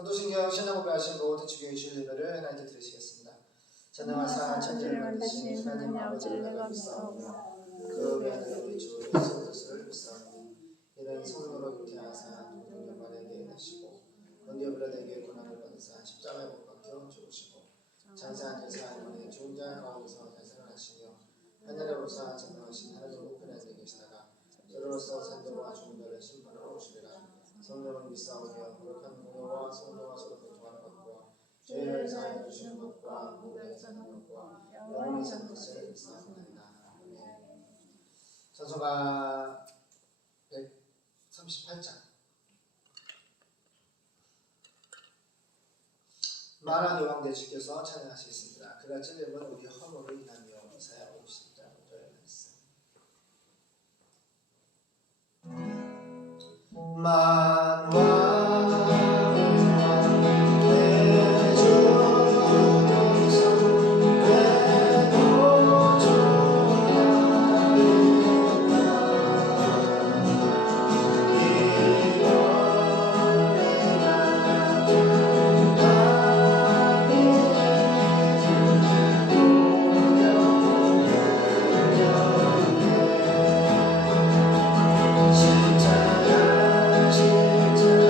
사도신경 신앙고백 하신 모든 주교의 주일 예배를 하나님께 드리시겠습니다. 전능하사 천지를 만드신 하나님 아버지를 내가 믿사오며 그 외에는 우리 주 예수 그리스도를 믿사오니 이는 성령으로 잉태하사 동정녀 마리아에게 나시고 본디오 빌라도에게 고난을 받으사 십자가에 못 박혀 죽으시고 장사한 지 4일 만에 죽은 자 가운데서 자살을 하시며 하늘에 오르사 전능하신 하나님 우편에 앉아 계시다가 저로서 산자와 죽은 자를 심판하러 오시리라. 성령을 믿사오며 거룩한 공로와 성도와 서로 교통하는 것과 죄를 사하여 주시는 것과 목에 사는 것과 영원히 사는 것을 믿사옵나이다. 아멘. 찬송가 138장 만왕 여왕 대주께서 찬양하시겠습니다. 그가 찔림은 우리 허물을 인하며 이사야 50장 5절 말씀. 진짜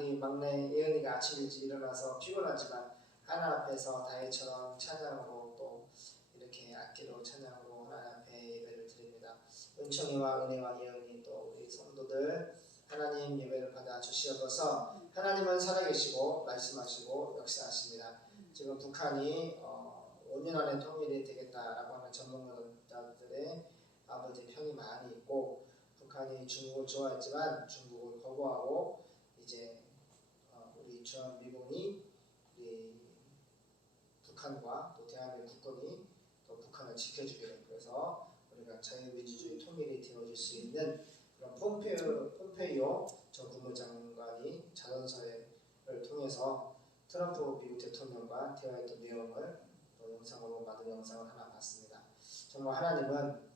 우리 막내 예은이가 아침 일찍 일어나서 피곤하지만 하나님 앞에서 다윗처럼 찬양으로 또 이렇게 악기로 찬양으로 하나님 앞에 예배를 드립니다. 은총이와 은혜와 예은이 또 우리 성도들 하나님 예배를 받아 주시옵소서. 하나님은 살아계시고 말씀하시고 역사하십니다. 지금 북한이 5년 안에 통일이 되겠다라고 하는 전문가들의 아버지 평이 많이 있고, 북한이 중국을 좋아했지만 중국을 거부하고 이제 우리 주한미군이 우리 북한과 또 대한민국 국군이 또 북한을 지켜주기를, 그래서 우리가 자유민주주의 통일이 되어질 수 있는 그런 폼페이오 전 국무장관이 자문서를 통해서 트럼프 미국 대통령과 대화했던 내용을 또 영상으로 만든 영상을 하나 봤습니다. 정말 하나님은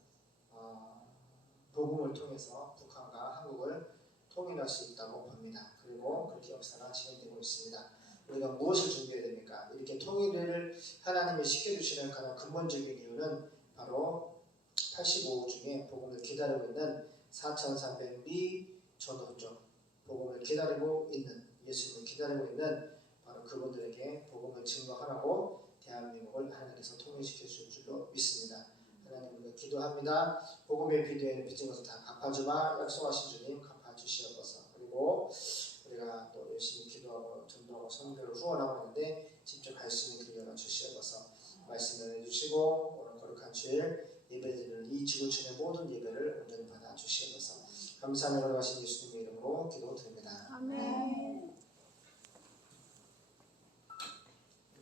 복음을 통해서 북한과 한국을 통일할 수 있다고 봅니다. 그리고 그렇게 역사가 진행되고 있습니다. 우리가 무엇을 준비해야 됩니까? 이렇게 통일을 하나님이 시켜주시는 가장 근본적인 이유는 바로 85억 중에 복음을 기다리고 있는 4,300미 전도족, 복음을 기다리고 있는, 예수님을 기다리고 있는 바로 그분들에게 복음을 증거하라고 대한민국을 하나님께서 통일시켜 줄 줄로 믿습니다. 하나님, 우리가 기도합니다. 복음의 비대에는 빚진 것을 다 갚아주마 약속하신 주님 갚아주시옵소서. 그리고 우리가 또 열심히 기도하고 전도하고 선교를 후원하고 있는데 직접 갈 수 있는 기회가 주시옵소서. 말씀을 해주시고 오늘 거룩한 주일 예배드리는 이 지구촌의 모든 예배를 온전히 받아 주시옵소서. 감사하며 걸어가신 예수님의 이름으로 기도드립니다. 아멘.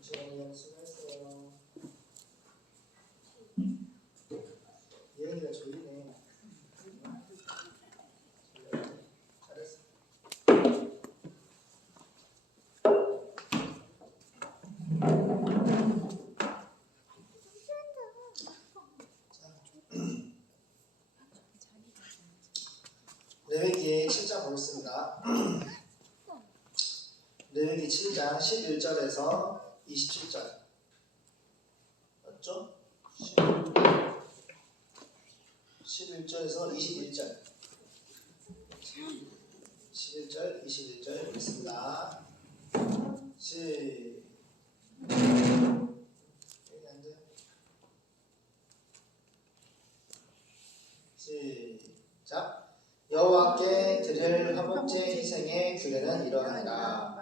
주님 수고했어요. 예은이가 졸리네. 잘했어. 레위기 7장 보겠습니다. 레위기 7장 11절에서 27절 맞죠? 11절에서 21절 11절 21절 보겠습니다. 시작. 여호와께 드릴 화목제 희생의 규례는 이러하니라.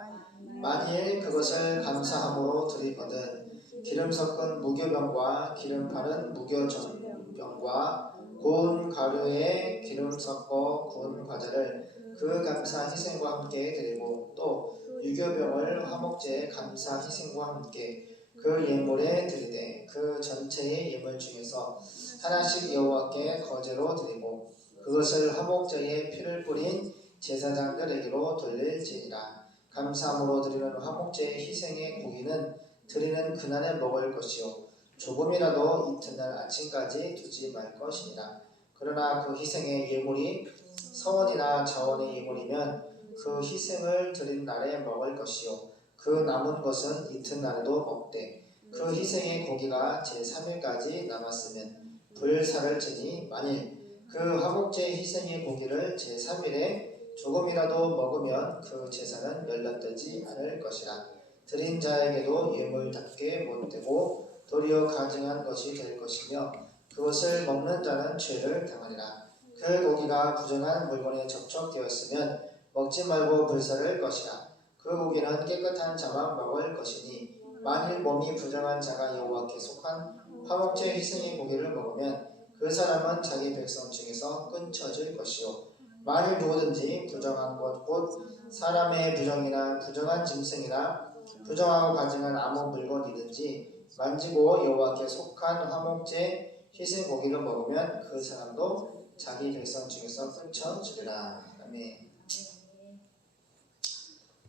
만일 그것을 감사함으로 드리거든 기름 섞은 무교병과 기름 바른 무교전병과 고운 가루에 기름 섞어 구운 과자를 그 감사 희생과 함께 드리고 또 유교병을 화목제의 감사 희생과 함께 그 예물에 드리되 그 전체의 예물 중에서 하나씩 여호와께 거제로 드리고 그것을 화목제에 피를 뿌린 제사장들에게로 돌릴지니라. 감사함으로 드리는 화목제의 희생의 고기는 드리는 그날에 먹을 것이요 조금이라도 이튿날 아침까지 두지 말 것이니라. 그러나 그 희생의 예물이 서원이나 자원의 예물이면 그 희생을 드린 날에 먹을 것이요 그 남은 것은 이튿날에도 먹되 그 희생의 고기가 제3일까지 남았으면 불사를 지니 만일 그 화목제의 희생의 고기를 제3일에 조금이라도 먹으면 그 제사는 연락되지 않을 것이라. 드린 자에게도 예물답게 못되고 도리어 가증한 것이 될 것이며 그것을 먹는 자는 죄를 당하리라. 그 고기가 부정한 물건에 접촉되었으면 먹지 말고 불사를 것이라. 그 고기는 깨끗한 자만 먹을 것이니 만일 몸이 부정한 자가 여호와께 속한 화목제 희생의 고기를 먹으면 그 사람은 자기 백성 중에서 끊쳐질 것이요 만일 누구든지 부정한 것 곧 사람의 부정이나 부정한 짐승이나 부정하고 가증한 아무 물건이든지 만지고 여호와께 속한 화목제 희생 고기를 먹으면 그 사람도 자기 백성 중에서 끊쳐지리라. 아멘.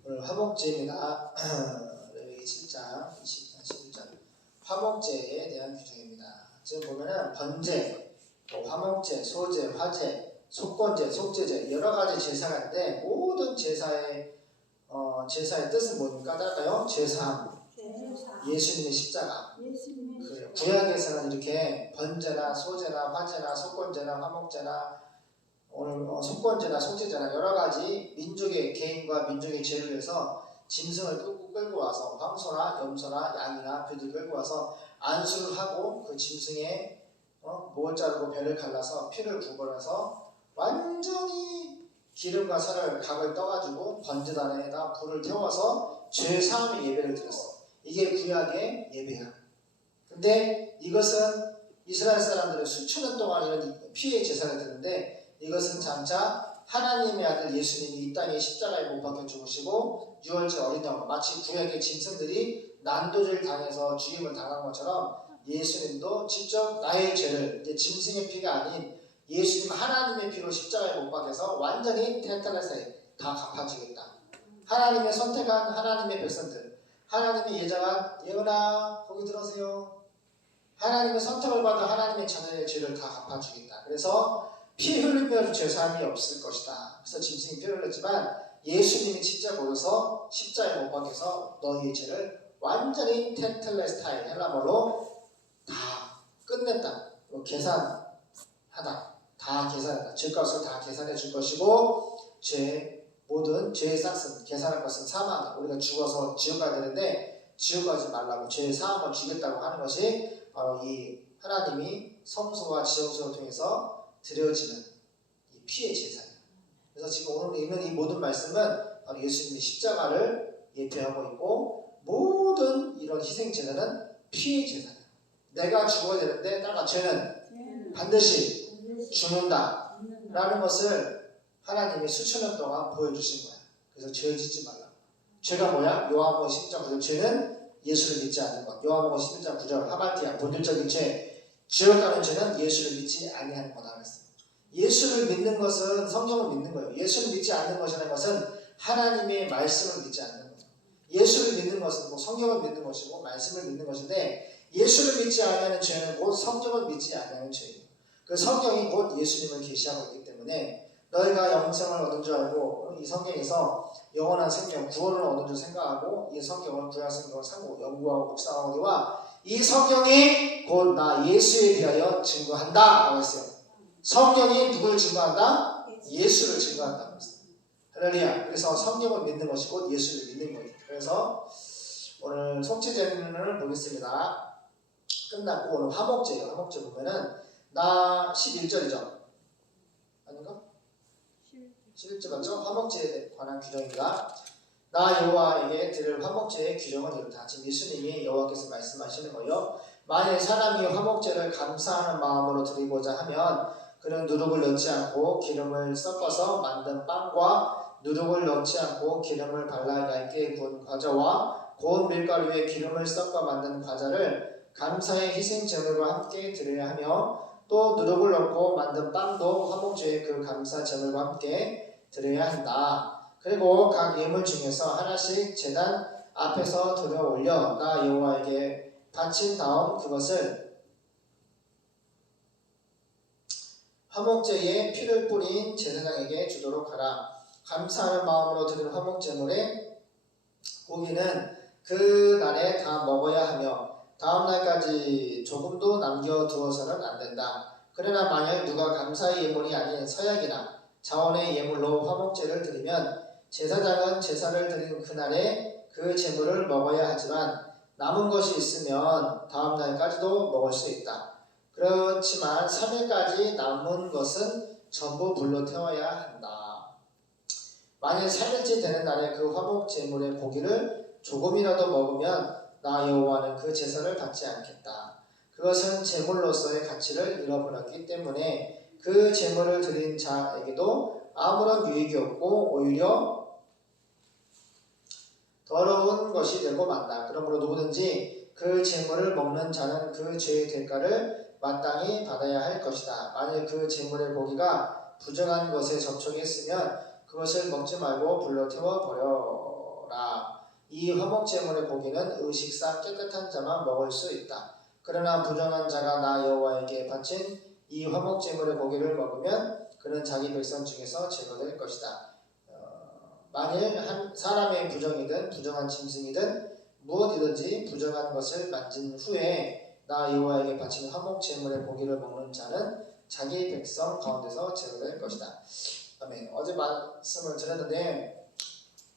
오늘 화목제입니다. 레위기 7장 11절 화목제에 대한 규정입니다. 지금 보면은 번제, 화목제, 소제, 화제, 속건제, 속제제 여러 가지 제사가 있는데 모든 제사의 뜻은 뭡니까? 따를까요? 제사함. 예수님의 십자가. 그래요. 구약에서는 이렇게 번제나 소제나 화제나 속건제나 화목제나 오늘 속건제나 속죄제나 여러 가지 민족의 개인과 민족의 죄를 위해서 짐승을 끌고 와서 황소나 염소나 양이나 벼들 끌고 와서 안수를 하고 그 짐승의 목을 자르고 배를 갈라서 피를 구걸해서 완전히 기름과 살을 각을 떠가지고 번제단에다 불을 태워서 죄 사함의 예배를 드렸어. 이게 구약의 예배야. 근데 이것은 이스라엘 사람들은 수천 년 동안 이런 피의 제사를 드는데 이것은 장차 하나님의 아들 예수님이 이 땅에 십자가에 못 박혀 죽으시고 유월절 어린 양 마치 구약의 짐승들이 난도질 당해서 죽임을 당한 것처럼 예수님도 직접 나의 죄를 이제 짐승의 피가 아닌 예수님 하나님의 피로 십자가에 못 박혀서 완전히 테텔레스에 다 갚아주겠다. 하나님의 선택한 하나님의 백성들, 하나님의 예정한 예은아 거기 들어오세요. 하나님의 선택을 받은 하나님의 자녀의 죄를 다 갚아주겠다. 그래서 피 흘리면 죄사함이 없을 것이다. 그래서 짐승이 피를 흘렸지만 예수님이 직접 오셔서 십자가에 못 박혀서 너희의 죄를 완전히 테텔레스타이 헬라어로 다 끝냈다. 계산하다. 다 계산했다. 죄값을 다 계산해 줄 것이고 모든 죄의 싹은 계산할 것은 사망이다. 우리가 죽어서 지옥 가야 되는데 지옥 가지 말라고 죄의 사함을 주겠다고 하는 것이 바로 이 하나님이 성소와 지성소를 통해서 드려지는 이 피의 제사예요. 그래서 지금 오늘 읽는 이 모든 말씀은 바로 예수님이 십자가를 예표하고 있고 모든 이런 희생 제사는 피의 제사예요. 내가 죽어야 되는데 내가 죄는 반드시 죽는다 라는 것을 하나님이 수천 년 동안 보여주신 거야. 그래서 죄 짓지 말라. 죄가 뭐야? 요한복음 10장 9절 죄는 예수를 믿지 않는 것. 요한복음 11장 9절 하말티아 본질적인 죄 지옥 가는 죄는 예수를 믿지 아니하는 거다 그랬어요. 예수를 믿는 것은 성경을 믿는 거예요. 예수를 믿지 않는 것이라는 것은 하나님의 말씀을 믿지 않는 거예요. 예수를 믿는 것은 뭐 성경을 믿는 것이고 말씀을 믿는 것인데 예수를 믿지 아니하는 죄는 곧 성경을 믿지 아니하는 죄예요. 그 성경이 곧 예수님을 계시하고 있기 때문에 너희가 영생을 얻은 줄 알고 이 성경에서 영원한 생명, 구원을 얻은 줄 생각하고 이 성경을 구약 성경을 연구하고 묵상하거니와 이 성경이 곧 나 예수에 대하여 증거한다 라고 했어요. 성경이 누구를 증거한다? 예수를 증거한다고 했어요. 할렐루야. 그래서 성경을 믿는 것이 곧 예수를 믿는 거예요. 그래서 오늘 속죄제를 보겠습니다. 끝났고 오늘 화목제예요. 화목제 보면은 나 11절이죠. 아닌가? 11절 맞죠? 화목제에 관한 규정입니다. 나 여호와에게 드릴 화목제의 규정은 이렇다. 지금 예수님이 여호와께서 말씀하시는 거예요. 만일 사람이 화목제를 감사하는 마음으로 드리고자 하면 그는 누룩을 넣지 않고 기름을 섞어서 만든 빵과 누룩을 넣지 않고 기름을 발라 얇게 구운 과자와 고운 밀가루에 기름을 섞어 만든 과자를 감사의 희생제물과 함께 드려야 하며 또 누룩을 넣고 만든 빵도 화목제의 그 감사 제물과 함께 드려야 한다. 그리고 각 예물 중에서 하나씩 제단 앞에서 들어 올려 나 여호와에게 바친 다음 그것을 화목제에 피를 뿌린 제사장에게 주도록 하라. 감사하는 마음으로 드린 화목제물의 고기는 그 날에 다 먹어야 하며 다음 날까지 조금도 남겨두어서는 안 된다. 그러나 만약 누가 감사의 예물이 아닌 서약이나 자원의 예물로 화목제를 드리면 제사장은 제사를 드린 그날에 그 제물을 먹어야 하지만 남은 것이 있으면 다음 날까지도 먹을 수 있다. 그렇지만 3일까지 남은 것은 전부 불로 태워야 한다. 만일 3일째 되는 날에 그 화목 제물의 고기를 조금이라도 먹으면 나 여호와는 그 제사를 받지 않겠다. 그것은 제물로서의 가치를 잃어버렸기 때문에 그 제물을 드린 자에게도 아무런 유익이 없고 오히려 더러운 것이 되고 만다. 그러므로 누구든지 그 제물을 먹는 자는 그 죄의 대가를 마땅히 받아야 할 것이다. 만일 그 제물의 고기가 부정한 것에 접촉했으면 그것을 먹지 말고 불로 태워 버려라. 이 화목 제물의 고기는 의식상 깨끗한 자만 먹을 수 있다. 그러나 부정한 자가 나 여호와에게 바친 이 화목 제물의 고기를 먹으면 그는 자기 백성 중에서 제거될 것이다. 만일 한 사람의 부정이든 부정한 짐승이든 무엇이든지 부정한 것을 만진 후에 나 여호와에게 바친 화목 제물의 고기를 먹는 자는 자기 백성 가운데서 제거될 것이다. 아멘. 어제 말씀을 드렸는데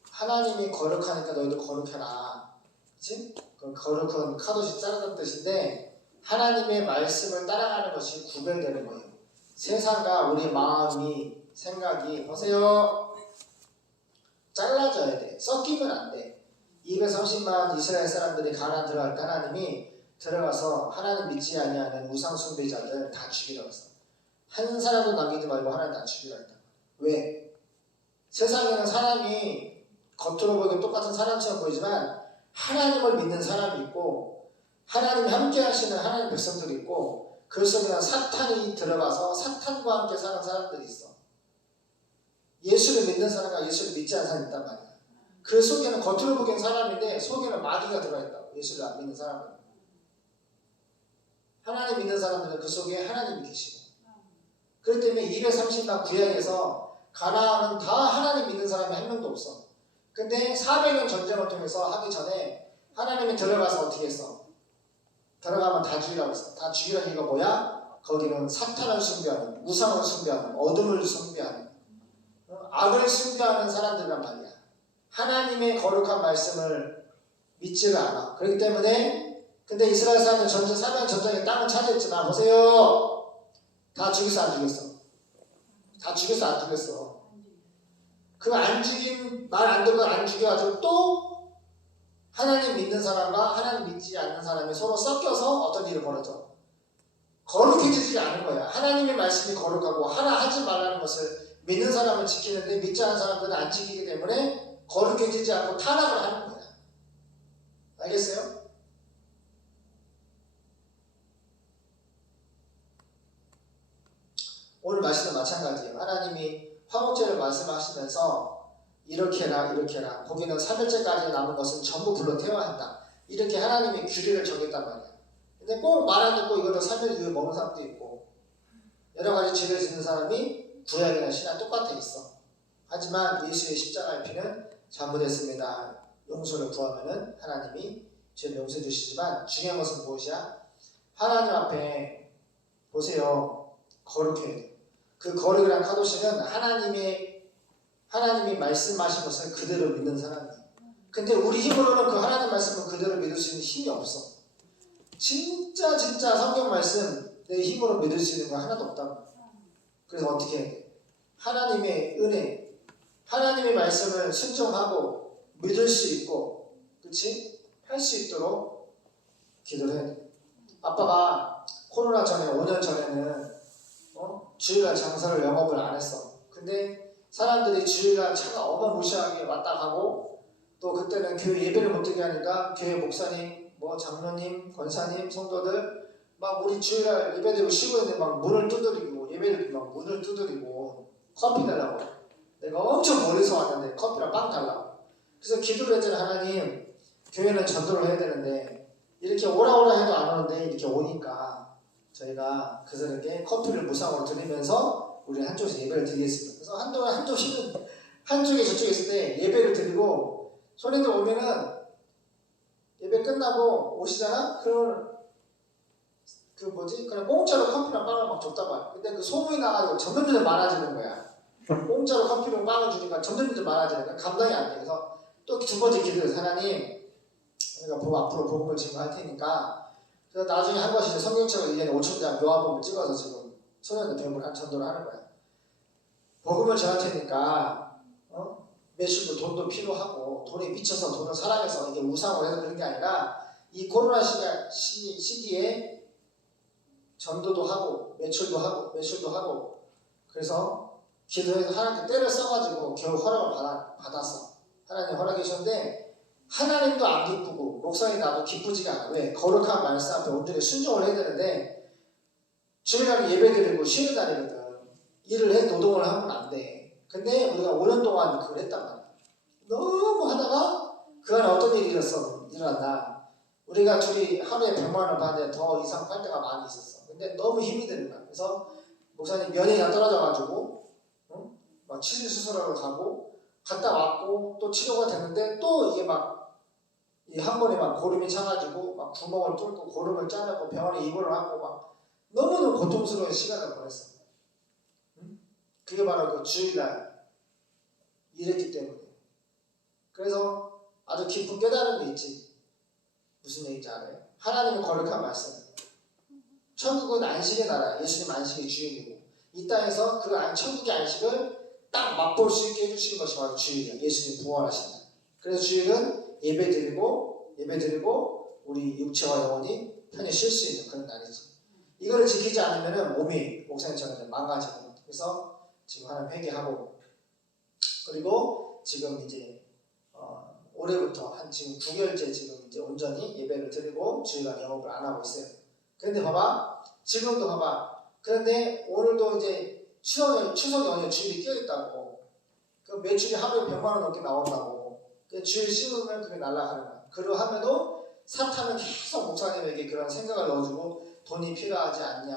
하나님이 거룩하니까 너희도 거룩해라. 그치? 그 거룩은 카도시 자르는 뜻인데 하나님의 말씀을 따라가는 것이 구별되는 거예요. 세상과 우리 마음이 생각이 보세요. 잘라져야 돼. 섞이면 안 돼. 230만 이스라엘 사람들이 가나안 들어갈 때 하나님이 들어가서 하나님 믿지 아니하는 우상 숭배자들 다 죽이라고 했어. 한 사람도 남기지 말고 하나님 다 죽이라 했다. 왜? 세상에는 사람이 겉으로 보기엔 똑같은 사람처럼 보이지만 하나님을 믿는 사람이 있고 하나님이 함께 하시는 하나님 백성들이 있고 그 속에는 사탄이 들어가서 사탄과 함께 사는 사람들이 있어. 예수를 믿는 사람과 예수를 믿지 않는 사람이 있단 말이야. 그 속에는 겉으로 보기엔 사람인데 속에는 마귀가 들어있다고. 예수를 안 믿는 사람은. 하나님 믿는 사람들은 그 속에 하나님이 계시고. 그렇기 때문에 230만 구약에서 가나안은 다 하나님 믿는 사람이 한 명도 없어. 근데 400년 전쟁을 통해서 하기 전에 하나님이 들어가서 어떻게 했어? 들어가면 다 죽이라고 했어. 다 죽이라는 이유가 뭐야? 거기는 사탄을 숭배하는, 우상을 숭배하는, 어둠을 숭배하는, 악을 숭배하는 사람들이란 말이야. 하나님의 거룩한 말씀을 믿지를 않아. 그렇기 때문에 근데 이스라엘 사람은 전쟁 400년 전쟁에 땅을 차지했지만 보세요. 다 죽였어 안 죽였어? 다 죽였어 안 죽였어? 그 안 죽인 말 안 듣고 안 죽여가지고 또 하나님 믿는 사람과 하나님 믿지 않는 사람이 서로 섞여서 어떤 일을 벌어져? 거룩해지지 않은 거야. 하나님의 말씀이 거룩하고 하나 하지 말라는 것을 믿는 사람은 지키는데 믿지 않는 사람들은 안 지키기 때문에 거룩해지지 않고 타락을 하는 거야. 알겠어요? 오늘 말씀도 마찬가지예요. 하나님이 화목제를 말씀하시면서 이렇게 해라 이렇게 해라. 거기는 3일째까지 남은 것은 전부 불로 태워야 한다. 이렇게 하나님이 규례를 정했단 말이야. 근데 꼭 말 안 듣고 이거를 3일 이후에 먹는 사람도 있고 여러 가지 죄를 짓는 사람이 구약이나 신약 똑같아 있어. 하지만 예수의 십자가의 피는 잘못했습니다. 용서를 구하면은 하나님이 죄를 용서해 주시지만 중요한 것은 무엇이야? 하나님 앞에 보세요. 거룩해야 돼. 그 거룩이란 카도시는 하나님이 말씀하신 것을 그대로 믿는 사람이에요. 근데 우리 힘으로는 그 하나님 말씀을 그대로 믿을 수 있는 힘이 없어. 진짜 성경 말씀 내 힘으로 믿을 수 있는 거 하나도 없다고. 그래서 어떻게 해야 돼? 하나님의 은혜, 하나님의 말씀을 순종하고 믿을 수 있고, 그렇지? 할 수 있도록 기도를 해야 돼. 아빠가 코로나 전에 5년 전에는 주일날 장사를 영업을 안 했어. 근데 사람들이 주일날 차가 어마무시하게 왔다 가고 또 그때는 교회 예배를 못 드게 하니까 교회 목사님, 장로님, 권사님, 성도들 막 우리 주일날 예배드리고 쉬고 있는데 막 문을 두드리고 예배드리고 막 문을 두드리고 커피 달라고. 내가 엄청 멀리서 왔는데 커피랑 빵 달라고. 그래서 기도를 했잖아. 하나님, 교회는 전도를 해야 되는데 이렇게 오라 해도 안 오는데 이렇게 오니까 저희가 그들에게 커피를 무상으로 드리면서 우리 한쪽에서 예배를 드리겠습니다. 그래서 한쪽에 저쪽에 있을 때 예배를 드리고 손님들 오면은 예배 끝나고 오시잖아? 그러면 그냥 공짜로 커피랑 빵을 막 줬단 말이야. 근데 그 소문이 나가지고 점점 많아지는 거야. 공짜로 커피랑 빵을 주니까 점점 많아지니까 감당이 안 돼. 그래서 또 두 번째 기도해서 하나님, 우리가 앞으로 복음을 증거할 테니까 그래서 나중에 한 것이 성경책을 1년에 5,000장 묘한복음을 찍어서 지금 소년들 배우를 전도를 하는 거야. 복음을 전할 테니까 매출도 돈도 필요하고 돈에 미쳐서 돈을 사랑해서 이게 우상으로 해서 그런 게 아니라 이 코로나 시기에 전도도 하고 매출도 하고 그래서 기도해서 하나님께 때를 써가지고 겨우 허락을 받았어. 하나님 허락해 주셨는데 하나님도 안 기쁘고 목사님 나도 기쁘지가 않아. 왜? 거룩한 말씀 앞에 온전히 순종을 해야 되는데 주일날 예배드리고 쉬는 날이거든. 일을 해 노동을 하면 안 돼. 근데 우리가 5년 동안 그걸 했단 말이야. 너무 하다가 그 안에 어떤 일이 일어났나. 우리가 둘이 하루에 100만 원을 받는데 더 이상 팔 때가 많이 있었어. 근데 너무 힘이 드는 거야. 그래서 목사님 면역이 다 떨어져가지고 막 치료 수술하러 가고 갔다 왔고 또 치료가 됐는데 또 이게 막 이 한 번에 막 고름이 차가지고 막 구멍을 뚫고 고름을 짜내고 병원에 입원을 하고 막 너무너무 고통스러운 시간을 보냈어. 응? 그게 바로 그 주일날 일했기 때문에. 그래서 아주 깊은 깨달음이 있지. 무슨 얘기인지 알아요? 하나님의 거룩한 말씀. 천국은 안식의 나라, 예수님 안식의 주인이고 이 땅에서 그 천국의 안식을 딱 맛볼 수 있게 해주신 것이 바로 주일이야. 예수님 부활하신다. 그래서 주일은 예배드리고 우리 육체와 영혼이 편히 쉴 수 있는 그런 날이지. 이거를 지키지 않으면 몸이 목사님처럼 망가지고, 그래서 지금 하나님 회개하고, 그리고 지금 이제 올해부터 한 지금 9개월째 지금 이제 온전히 예배를 드리고 주일날 영업을 안 하고 있어요. 그런데 봐봐, 지금도 봐봐. 그런데 오늘도 이제 추석 연휴 주일이 껴있다고. 그 매출이 하루에 100만 원 넘게 나온다고. 그 주일 씹으면 그게 날아가는 거야. 그러하면도 사탄은 계속 목사님에게 그런 생각을 넣어주고 돈이 필요하지 않냐,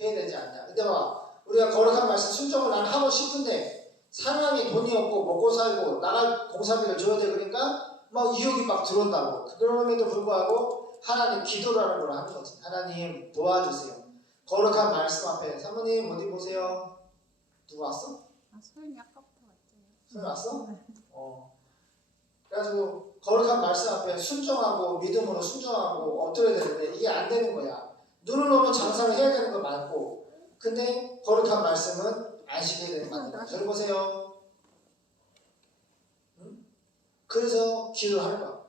해야 되지 않냐. 근데 봐, 우리가 거룩한 말씀 순종을 난 하고 싶은데 사람이 돈이 없고 먹고 살고 나갈 공사비를 줘야 돼. 그러니까 막 유혹이 막 들어온다고. 그럼에도 불구하고 하나님 기도라는 걸 하는 거지. 하나님 도와주세요. 거룩한 말씀 앞에. 사모님 어디 보세요? 누구 왔어? 소연이 아까부터 왔잖아요. 소연 왔어? 그래가지고 거룩한 말씀 앞에 순종하고 믿음으로 순종하고 엎드려야 되는데 이게 안 되는 거야. 눈을 오면 장사를 해야 되는 거 맞고, 근데 거룩한 말씀은 안식해야 되는 거 맞는 거야. 저를 보세요. 응? 그래서 기도를 하는 거야.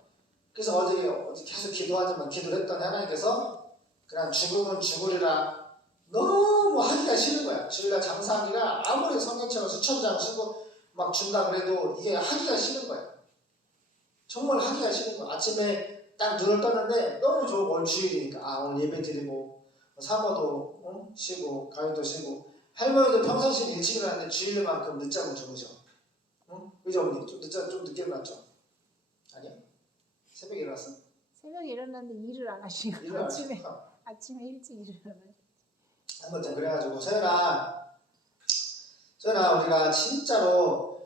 그래서 어제 계속 기도하지만 기도를 했더니 하나님께서 그냥 죽으면 죽으리라. 너무 하기가 싫은 거야. 주일날 장사하기가 아무리 성경처럼 수천 장 쓰고 막 준다 그래도 이게 하기가 싫은 거야. 정말 하기가 싫은 거야. 아침에 딱 눈을 떴는데 너무 좋은 오늘 주일이니까 오늘 예배 드리고 사모도 쉬고 가족도 쉬고 할머니도 평상시에 일찍 일어나는데 주일만큼 늦잠을 주무셔. 그죠 언니? 좀 늦게 일어났죠? 아니야? 새벽에 일어났어? 새벽에 일어났는데 일을 안 하시고 일을 안 아침에 일찍 일어나요. 아무튼 그래가지고 소연아 우리가 진짜로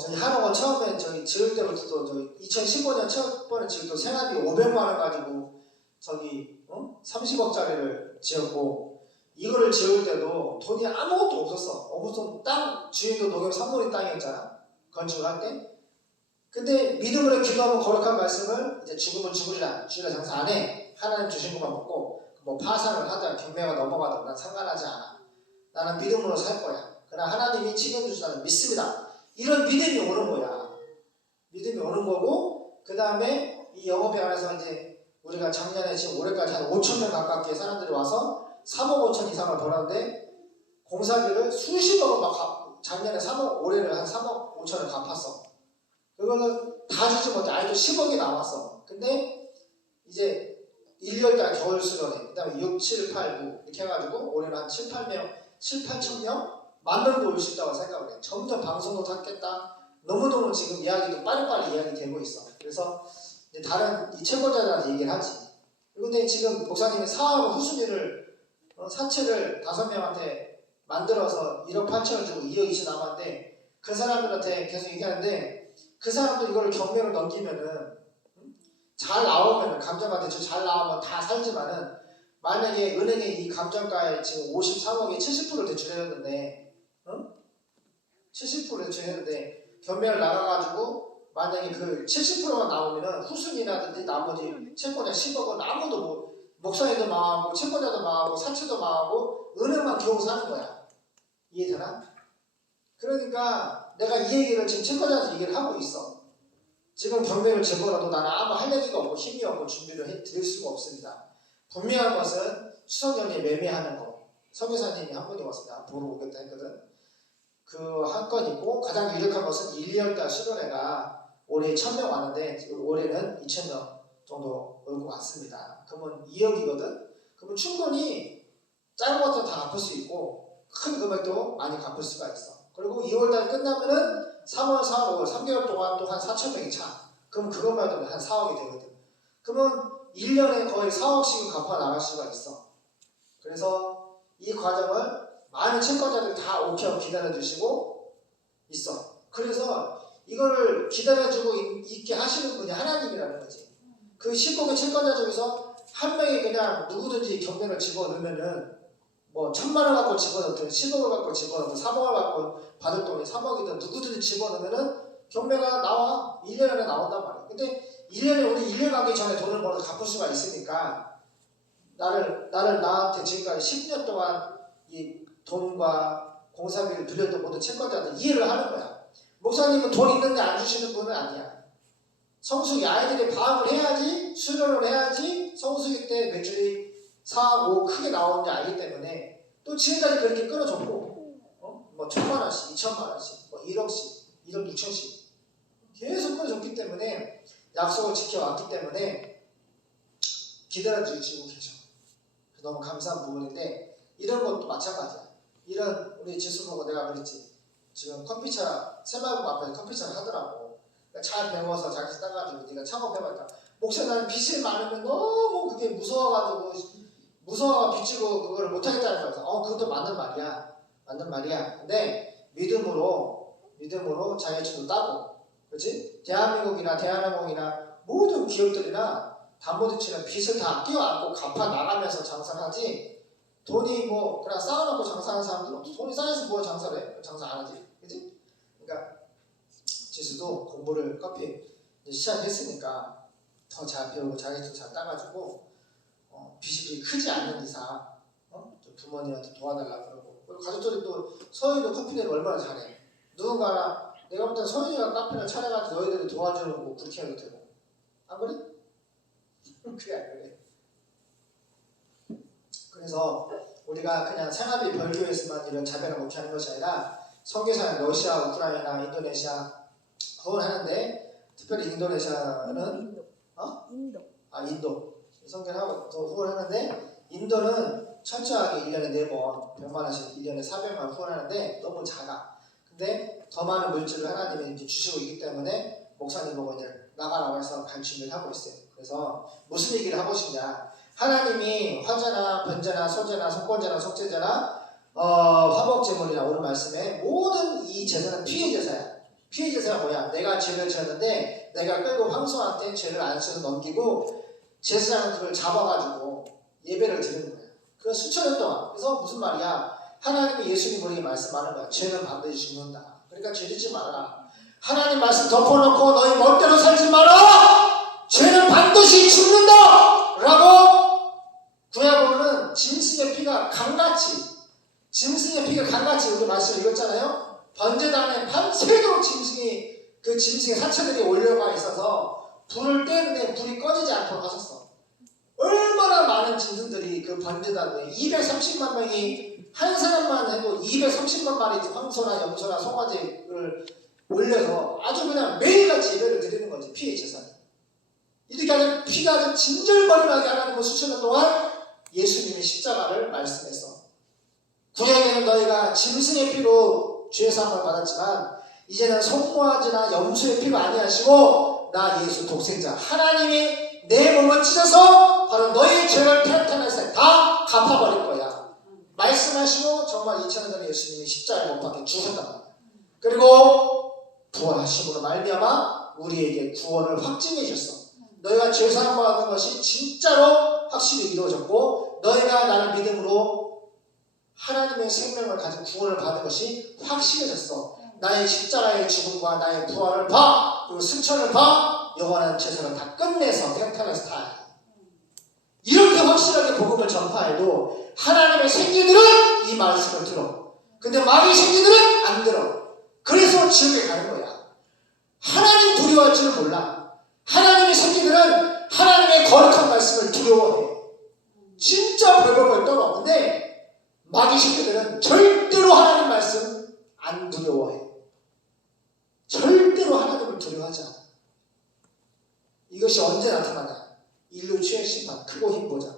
저희 한옥은 처음에 저희 지을 때부터도 저희 2015년 첫 번에 지을 때 생활비 500만 원 가지고 저기 30억짜리를 지었고, 이거를 지을 때도 돈이 아무것도 없었어. 무슨 땅 주인도 농협 산모리 땅이었잖아. 건축을 할 때. 근데 믿음으로 기도하면 거룩한 말씀을 이제 죽으면 죽으리라. 주일날 장사 안 해. 하나님 주신 것만 먹고 뭐 파산을 하든 경매가 넘어가든 난 상관하지 않아. 나는 믿음으로 살 거야. 그러나 하나님이 책임주시다는 믿습니다. 이런 믿음이 오는 거야. 믿음이 오는 거고, 그 다음에 이 영업회 안에서 이제 우리가 작년에 지금 올해까지 한 5천 명 가깝게 사람들이 와서 3억 5천 이상을 벌었는데 공사비를 수십억을 막 작년에 3억, 올해는 한 3억 5천을 갚았어. 그거는 다 주지 못해. 아직도 10억이 남았어. 근데 이제 1월달 겨울 수련회, 그 다음에 6, 7, 8, 9 이렇게 해가지고 올해는 한 7, 8천 명? 10,000명도 올 수 있다고 생각을 해. 점점 방송도 닫겠다. 너무너무 지금 이야기도 빨리빨리 이야기되고 있어. 그래서 이제 다른 이 채권자들한테 얘기를 하지. 그런데 지금 목사님이 사하고 후순위를 사채를 5명한테 만들어서 1억 8천을 주고 2억 2천 남았는데 그 사람들한테 계속 얘기하는데 그 사람도 이걸 경매로 넘기면은 잘 나오면은 감정가 대출 잘 나오면 다 살지만은 만약에 은행에 이 감정가에 지금 53억에 70%를 대출했는데 70%를 대출했는데 경매를 나가가지고 만약에 그 70%가 나오면은 후순위라든지 나머지 채권자 10억은 아무도 뭐 목사님도 망하고 채권자도 망하고 사채도 망하고 은행만 겨우 사는 거야. 이해되나? 그러니까 내가 이 얘기를 지금 채권자한테 얘기를 하고 있어. 지금 경매를 제거라도 나는 아무 할 얘기가 없고 힘이 없고 준비를 해드릴 수가 없습니다. 분명한 것은 추석 연휴에 매매하는 거. 서교사님이 한 분이 왔습니다. 보러 오겠다 했거든. 그 한 건 있고, 가장 유력한 것은 1, 2월달 수련회가 올해 1,000명 왔는데 올해는 2,000명 정도 올 것 같습니다. 그러면 2억이거든. 그러면 충분히 작은 것도 다 갚을 수 있고 큰 금액도 많이 갚을 수가 있어. 그리고 2월달 끝나면은 3월, 4월, 5월 3개월 동안 또 한 4,000명이 차. 그럼 그것만 해도 한 4억이 되거든. 그러면 1년에 거의 4억씩은 갚아 나갈 수가 있어. 그래서 이 과정을 많은 채권자들이 다 오케이 기다려주시고 있어. 그래서 이거를 기다려주고 있게 하시는 분이 하나님이라는 거지. 그 10억의 채권자 중에서 한 명이 그냥 누구든지 경매를 집어넣으면은 뭐 1,000만 원 갖고 집어넣든 10억을 갖고 집어넣든 3억을 갖고 받을 돈이 3억이든 누구든지 집어넣으면은 경매가 나와. 1년 안에 나온단 말이야. 근데 1년에 우리 1년 가기 전에 돈을 벌어서 갚을 수가 있으니까 나한테 지금까지 10년 동안 이 돈과 공사비를 들여도 모든 채권자한테 이해를 하는 거야. 목사님은 돈 있는데 안 주시는 분은 아니야. 성수기 아이들이 방학을 해야지, 수련을 해야지 성수기 때 매출이 4, 5 크게 나오는지 알기 때문에 또 지금까지 그렇게 끊어줬고 뭐 1,000만 원씩, 2,000만 원씩, 뭐 1억씩, 1억 6천씩 계속 끊어줬기 때문에 약속을 지켜왔기 때문에 기다려주시고 계셔. 너무 감사한 부분인데 이런 것도 마찬가지야. 이런 우리 지수 보고 내가 그랬지. 지금 커피차 새마을금 앞에 커피차를 하더라고. 잘 배워서 자기 따가지고 네가 창업해봤다. 목사 나는 빚이 많으면 너무 그게 무서워가지고 빚지고 그거를 못하겠다는 거야. 그것도 맞는 말이야. 맞는 말이야. 근데 믿음으로 자격증도 따고, 그렇지? 대한민국이나 대한항공이나 모든 기업들이나 담보대출은 빚을 다 끼워안고 갚아 나가면서 장사를 하지. 돈이 뭐 그냥 쌓아놓고 장사하는 사람들은 없어. 돈이 쌓여서 뭐 장사를 해? 장사 안 하지, 그렇지? 그러니까 지수도 공부를 커피 시작했으니까 더 잘 배우고 자격증 잘 따가지고 빚이 크지 않는 이상 부모님한테 도와달라 그러고, 그리고 가족들이 또 서윤이도 커피를 얼마나 잘해. 누군가나 내가 볼 때 서윤이가 카페를 차려가지고 너희들이 도와주는 거 그렇게 해도 되고, 안 그래? 그래 안 그래? 그래서 우리가 그냥 생활비 별교에서만 이런 자배를 못게 하는 것이 아니라 선교사는 러시아, 우크라이나, 인도네시아 후원하는데, 특별히 인도네시아는 인도 선교하고 더 후원하는데, 인도는 철저하게 1년에 4번 100만 원씩 1년에 400만 원 후원하는데 너무 작아. 근데 더 많은 물질을 하나님이 이제 주시고 있기 때문에 목사님 보고 이제 나가라고 해서 갈 준비를 하고 있어요. 그래서 무슨 얘기를 하고 싶냐? 하나님이 화제나 번제나 소제나 속건제나 속죄제나 화목제물이나 오늘 말씀에 모든 이 제사는 피해 제사야. 피해 제사가 뭐야? 내가 죄를 지었는데 내가 끌고 황소한테 죄를 안수로 넘기고 제사장은 그걸 잡아가지고 예배를 드리는 거야. 그 수천 년 동안. 그래서 무슨 말이야? 하나님이 예수님 우리에게 말씀하는 거야. 죄는 반드시 죽는다. 그러니까 죄 짓지 말아라. 하나님 말씀 덮어놓고 너희 멋대로 살지 마라. 죄는 반드시 죽는다 라고 구약보면은 짐승의 피가 강같이 우리 말씀 읽었잖아요. 번제단에 밤새도록 짐승의 사체들이 올려가 있어서 불을 떼는데 불이 꺼지지 않고 가셨어. 얼마나 많은 짐승들이 그 번제단에 230만 명이 한 사람만 해도 230만 마리 황소나 염소나 송아지를 올려서 아주 그냥 매일같이 예배를 드리는 거지. 피해 제사는. 이렇게 하는 피가 아주 진절머리나게 하나님은 수천 년 동안 예수님의 십자가를 말씀했어. 구약에는 너희가 짐승의 피로 죄사함을 받았지만 이제는 송아지나 염소의 피로 아니하시고 나 예수 독생자 하나님이 내 몸을 찢어서 바로 너희의 죄를 패턴에서 다 갚아버릴 거야. 말씀하시고 정말 2000년 전에 예수님이 십자가에 못 박혀 죽으셨단 말이야. 그리고 부활하심으로 말미암아 우리에게 구원을 확증해 주셨어. 너희가 죄 사함 받는 것이 진짜로 확실히 이루어졌고 너희가 나를 믿음으로 하나님의 생명을 가진 구원을 받은 것이 확실해졌어. 나의 십자가의 죽음과 나의 부활을 봐, 그리고 승천을 봐, 영원한 제사를 다 끝내서 펜타레스타야. 이렇게 확실하게 복음을 전파해도 하나님의 새끼들은 이 말씀을 들어. 근데 마귀 새끼들은 안 들어. 그래서 지옥에 가는 거야. 하나님 두려워할 줄은 몰라. 하나님의 새끼들은 하나님의 거룩한 말씀을 두려워해. 진짜 벌벌벌 떨어. 근데 마귀 새끼들은 절대로 하나님 말씀 안 두려워해. 절대로 하나님을 두려워하지 않아. 이것이 언제 나타나냐? 인류 최후 심판, 크고 힘 보자.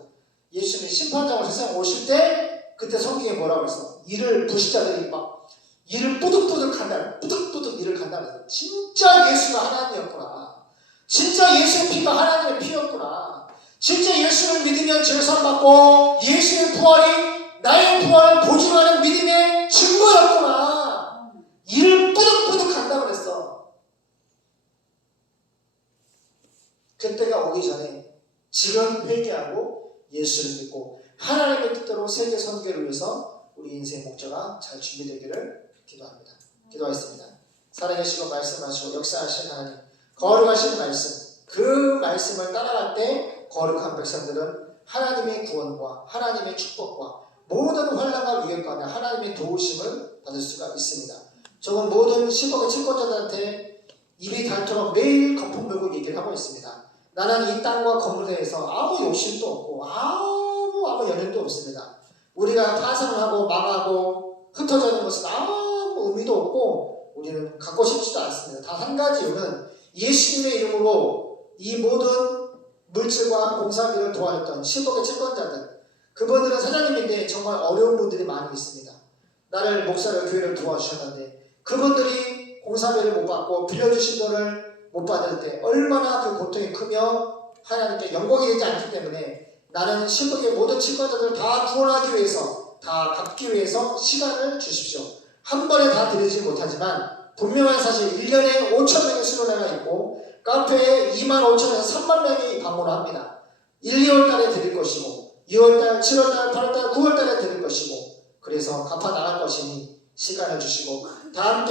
예수님이 심판장으로 세상에 오실 때 그때 성경에 뭐라고 했어? 이를 불신자들이 막 이를 뿌득뿌득 간다. 뿌득뿌득 이를 간다. 진짜 예수가 하나님이었구나. 진짜 예수의 피가 하나님의 피였구나. 진짜 예수를 믿으면 죄사함 받고 예수의 부활이 나의 부활을 보증하는 믿음의 증거였구나. 이를 뿌득뿌득 간다고 그랬어. 그때가 오기 전에 지금 회개하고 예수를 믿고 하나님의 뜻대로 세계 선교를 위해서 우리 인생의 목적가 잘 준비되기를 기도합니다. 기도하겠습니다. 살아계시고 말씀하시고 역사하신 하나님, 거룩하신 말씀, 그 말씀을 따라갈 때 거룩한 백성들은 하나님의 구원과 하나님의 축복과 모든 환난과 위기 가운데 하나님의 도우심을 받을 수가 있습니다. 저는 모든 10억의 채권자들한테 입이 닳도록 매일 거품 물고 얘기를 하고 있습니다. 나는 이 땅과 건물에 대해서 아무 욕심도 없고 아무 연연도 없습니다. 우리가 파산을 하고 망하고 흩어져 있는 것은 아무 의미도 없고 우리는 갖고 싶지도 않습니다. 단 한 가지 이유는 예수님의 이름으로 이 모든 물질과 공사비를 도와줬던 10억의 채권자들, 그분들은 사장님인데 정말 어려운 분들이 많이 있습니다. 나를 목사를 교회를 도와주셨는데 그분들이 공사비를 못 받고 빌려주신 돈을 못 받을 때 얼마나 그 고통이 크며 하나님께 영광이 되지 않기 때문에 나는 10억의 모든 채권자들을 다 구원하기 위해서, 다 갚기 위해서 시간을 주십시오. 한 번에 다 드리지 못하지만 분명한 사실 1년에 5천 명의 수련회가 있고 카페에 2만 5천에서 3만 명이 방문을 합니다. 1, 2월 달에 드릴 것이고 2월 달, 7월 달, 8월 달, 9월 달에 드릴 것이고 그래서 갚아 나갈 것이니 시간을 주시고 다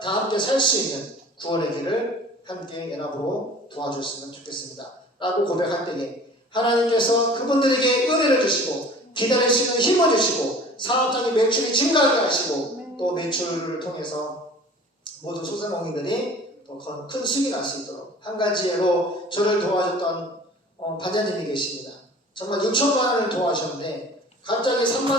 함께 살 수 있는 구원의 길을 함께 연합으로 도와주셨으면 좋겠습니다. 라고 고백할 때에 하나님께서 그분들에게 은혜를 주시고 기다릴 수 있는 힘을 주시고 사업장의 매출이 증가하게 하시고 또 매출을 통해서 모든 소상공인들이 더 큰 수익이 날 수 있도록 한 가지 예로 저를 도와줬던 반장님이 계십니다. 정말 6천만 원을 도와주셨는데 갑자기 3만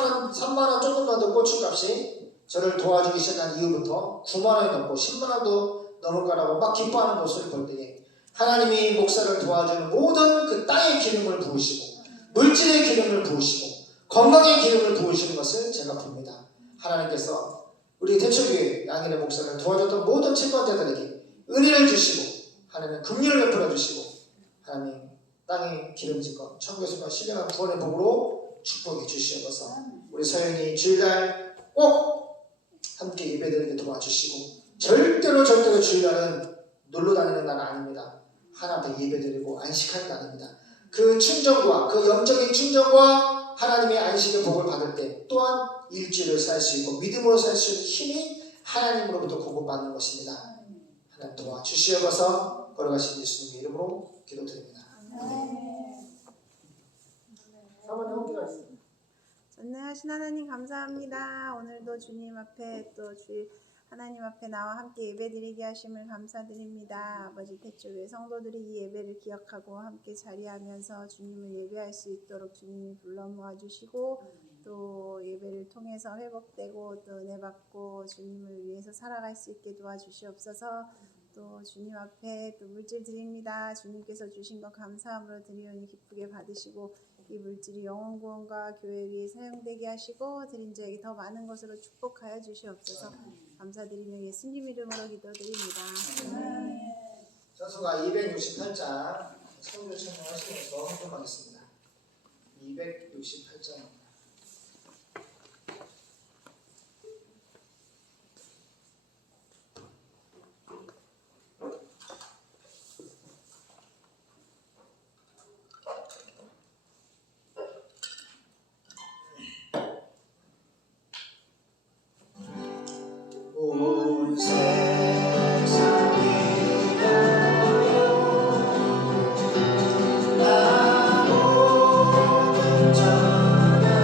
원 조금만 더 고추값이 저를 도와주기 시작한 이후부터 9만 원이 넘고 10만 원도 넘을 거라고 막 기뻐하는 모습을 볼 때에 하나님이 목사를 도와주는 모든 그 땅의 기름을 부으시고 물질의 기름을 부으시고 건강의 기름을 부으시는 것을 제가 봅니다. 하나님께서 우리 대초교회 양일의 목사를 도와줬던 모든 채권자들에게 은혜를 주시고 하나님 긍휼을 베풀어 주시고 하나님 땅에 기름진 것 천국에서 신령한 구원의 복으로 축복해 주시옵소서. 우리 서영이 주일날 꼭 함께 예배드리게 도와주시고 절대로 주일날은 놀러 다니는 날 아닙니다. 하나님 앞에 예배드리고 안식하는 날입니다. 그 충정과 그 영적인 충정과 하나님의 안식의 복을 받을 때 또한 일주일을 살 수 있고 믿음으로 살 수 있는 힘이 하나님으로부터 공급받는 것입니다. 하나님 도와주시옵소서. 걸어가신 예수님의 이름으로 기도드립니다. 사모님 함께 가겠습니다. 전능하신 하나님 감사합니다. 오늘도 주님 앞에 또 하나님 앞에 나와 함께 예배드리게 하심을 감사드립니다. 아버지 태초교회 성도들이 이 예배를 기억하고 함께 자리하면서 주님을 예배할 수 있도록 주님이 불러 모아주시고 또 예배를 통해서 회복되고 또 은혜 받고 주님을 위해서 살아갈 수 있게 도와주시옵소서. 또 주님 앞에 또 물질 드립니다. 주님께서 주신 것 감사함으로 드리오니 기쁘게 받으시고 이 물질이 영혼 구원과 교회 위에 사용되게 하시고 드린 자에게 더 많은 것으로 축복하여 주시옵소서. 감사드리며 예수님 이름으로 기도드립니다. 전서가 268장 성경 청명하시면서 헌금하겠습니다. 268장입니다. 온 세상이 나 모든 전하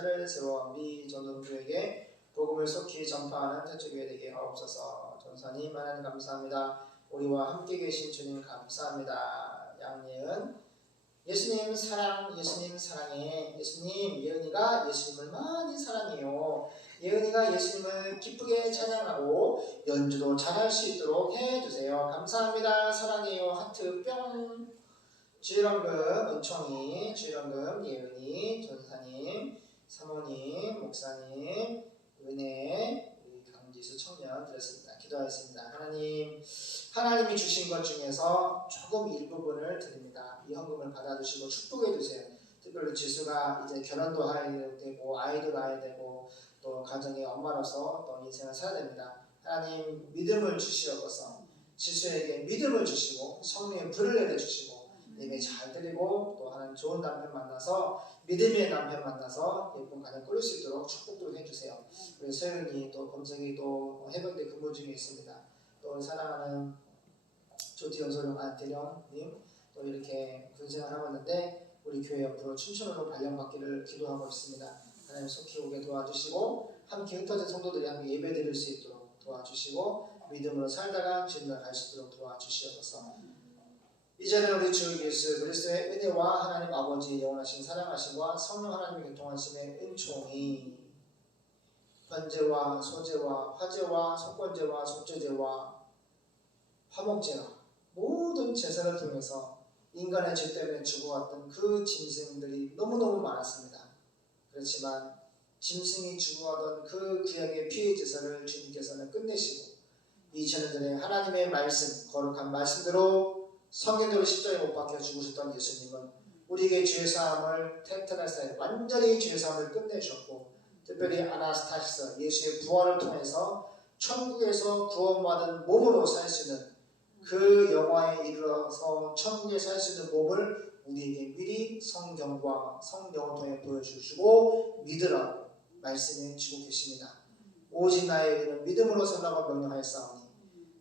제자를 세워 미전도교에게 복음을 속히 전파하는 태초교회 되게 하옵소서. 전사님 하나님 감사합니다. 우리와 함께 계신 주님 감사합니다. 양예은 예수님 사랑, 예수님 사랑해. 예수님, 예은이가 예수님을 많이 사랑해요. 예은이가 예수님을 기쁘게 찬양하고 연주도 잘할 수 있도록 해주세요. 감사합니다. 사랑해요. 하트 뿅. 주일원금 은총이, 주일원금 예은이, 전사님, 사모님, 목사님, 은혜, 우리 강지수 청년 드렸습니다. 기도하겠습니다. 하나님이 주신 것 중에서 조금 일부분을 드립니다. 이 헌금을 받아주시고 축복해 주세요. 특별히 지수가 이제 결혼도 해야 되고 아이도 낳아야 되고 또 가정의 엄마로서 또 인생을 살아야 됩니다. 하나님 믿음을 주시옵소서. 지수에게 믿음을 주시고 성령의 불을 내려주시고 예배 잘 드리고 또 하나님 좋은 남편 만나서 믿음의 남편 만나서 예쁜 가정 꾸릴 수 있도록 축복도 해주세요. 우리 소연이 또 검색이 또 해병대 근무 중에 있습니다. 또 사랑하는 조티현 소령 안태령님 또 이렇게 군생활 하고 있는데 우리 교회 옆으로 춘천으로 발령받기를 기도하고 있습니다. 하나님 속히 오게 도와주시고 함께 흩어진 성도들이 함께 예배 드릴 수 있도록 도와주시고 믿음으로 살다가 주님을 갈 수 있도록 도와주시옵소서. 이제는 우리 주 예수 그리스도의 은혜와 하나님 아버지의 영원하신 사랑하심과 성령 하나님의 교통하심의 은총이 번제와 소제와 화제와 속건제와 속죄제와 화목제와 모든 제사를 통해서 인간의 죄 때문에 죽어왔던 그 짐승들이 너무너무 많았습니다. 그렇지만 짐승이 죽어가던 그 구약의 피의 제사를 주님께서는 끝내시고 2000년 전에 하나님의 말씀, 거룩한 말씀대로 성경대로 십자가에 못 박혀 죽으셨던 예수님은 우리에게 죄사함을 테텔레스타에 완전히 죄사함을 끝내주셨고 특별히 아나스타시스 예수의 부활을 통해서 천국에서 구원받은 몸으로 살 수 있는 그 영화에 이르러서 천국에 살 수 있는 몸을 우리에게 미리 성경과 성령을 통해 보여주시고 믿으라고 말씀해 주고 계십니다. 오직 나의 의는 믿음으로 살라고 명령하였사오니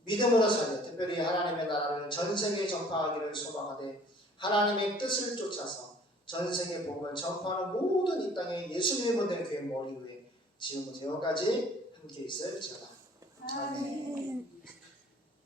믿음으로 살려 특별히 하나님의 나라를 전 세계에 전파하기를 소망하되 하나님의 뜻을 쫓아서 전 세계 복음을 전파하는 모든 이 땅에 예수님의 모든 교회 머리 위에 지금부터 여기까지 함께 있을지어다. 아멘.